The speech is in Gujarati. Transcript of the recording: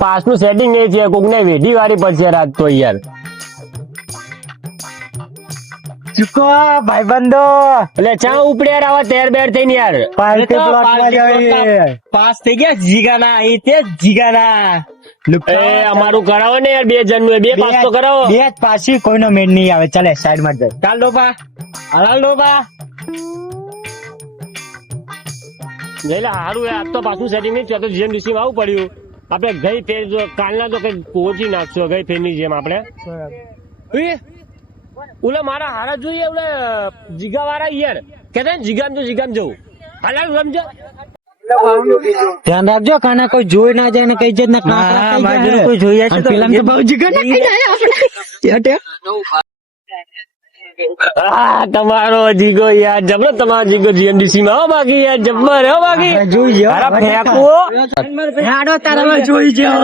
પાસનું સેટિંગ એ છે કોક ને વેઢી વાળી પડશે રાત તો યાર. ચૂકો ભાઈબંધો એટલે ચા ઉપડ્યા આવા તેર બેર થઈને યાર. પાર્ટી પ્લોટમાં જઈએ. પાસ થઈ ગયા જીગાના એ તે જીગાના એ અમારું કરાવો ને યાર 2 જણનું 2 પાસ તો કરાવો. બે જ પાછી કોઈનો મેળ નહીં આવે. ચાલે સાઈડ માં જાય. ચાલ ડોબા હાલ ડોબા એટલે હારું યાર આજ તો પાછું સેટિંગ નહીં થયું તો જીએમડીસી માં આવું પડ્યું. આપણે ગઈ ફેર જો કાલના તો કઈ પહોંચી નાખશો ગઈ ફેરની જેમ આપણે. ઓલે મારા હારા જોઈએ ઓલે જીગા વાળા યાર કેતા ને જીગામ જવું હાલ સમજો. ધ્યાન રાખજો કાના કોઈ જોઈ ના જાય ને કઈ જત ના કોઈ જોઈ જાય તો પેલા તો બહુ જીગર તમારો જીગો યાર જબરો તમારો જીગો જીએમડીસી માં હો બાકી યાર જબ્બર હો બાકી જોઈ ફેંકવો તારા જોઈ જાવ